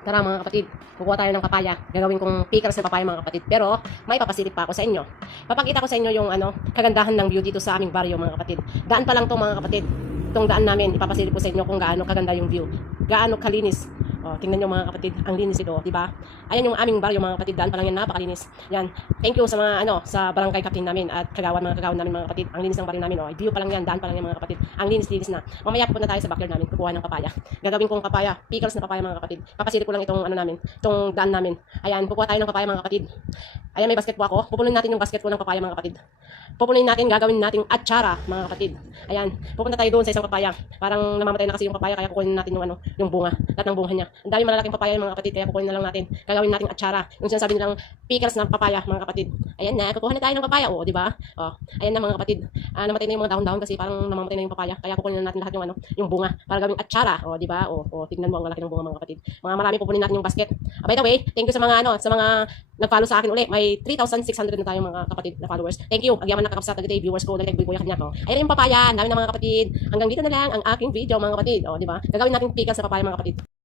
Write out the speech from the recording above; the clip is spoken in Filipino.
Tara mga kapatid, kukuha tayo ng papaya. Gagawin kong pickers ng papaya mga kapatid. Pero may papasilip pa ako sa inyo. Papakita ko sa inyo yung ano, kagandahan ng view dito sa aming baryo mga kapatid. Daan pa lang to mga kapatid. Itong daan namin, ipapasilip ko sa inyo kung gaano kaganda yung view. Gaano kalinis. O, tingnan nyo mga kapatid, ang linis ito, di ba? Ayan yung aming baryo mga kapatid, daan pa lang yan, napakalinis. Yan, thank you sa mga ano, sa barangay captain namin at kagawan mga kagawan namin mga kapatid. Ang linis ng baryo namin, oh. View pa lang yan, daan pa lang yan mga kapatid. Ang linis-linis na. Mamaya pupunta tayo sa backyard namin, kukuha ng papaya. Gagawin kong papaya, pickles na papaya mga kapatid. Papasilip ko lang itong ano namin, itong daan namin. Ayan, kukuha tayo ng papaya mga kapatid. Ayan, may basket po ako. Pupunin natin yung basket ko ng papaya mga kapatid. Pupunin natin, gagawin nating atsara mga kapatid. Ayan, pupunta tayo doon sa isang papaya. Parang namamatay na kasi yung papaya, kaya kukunin natin yung ano, yung bunga. Lahat ng bunga niya. Ang dami malalaking papaya mga kapatid, kaya kukunin na lang natin. Gagawin nating atsara. Yung sinasabi nilang pickles ng papaya mga kapatid. Ayan na, kukuha na tayo ng papaya. Oo, di ba? Oh, ayan na mga kapatid. Ah, namatay na yung mga dahon-dahon kasi parang namamatay na yung papaya. Kaya kukunin na natin lahat yung ano, yung bunga para gawing atsara. Oh, di ba? Oh, oh, tignan mo ang laki ng bunga mga kapatid. Mga marami pupunin natin yung basket. Ah, by the way, thank you sa mga ano, sa mga nag-follow sa akin uli. May 3,600 na tayo mga kapatid na followers. Thank you. Agyaman na kakapsat tagaday viewers ko. Dali buhay kanya ko. Ayun yung papaya. Dami na mga kapatid. Hanggang dito na lang ang aking video mga kapatid. O, di ba? Gagawin natin pickles sa papaya mga kapatid.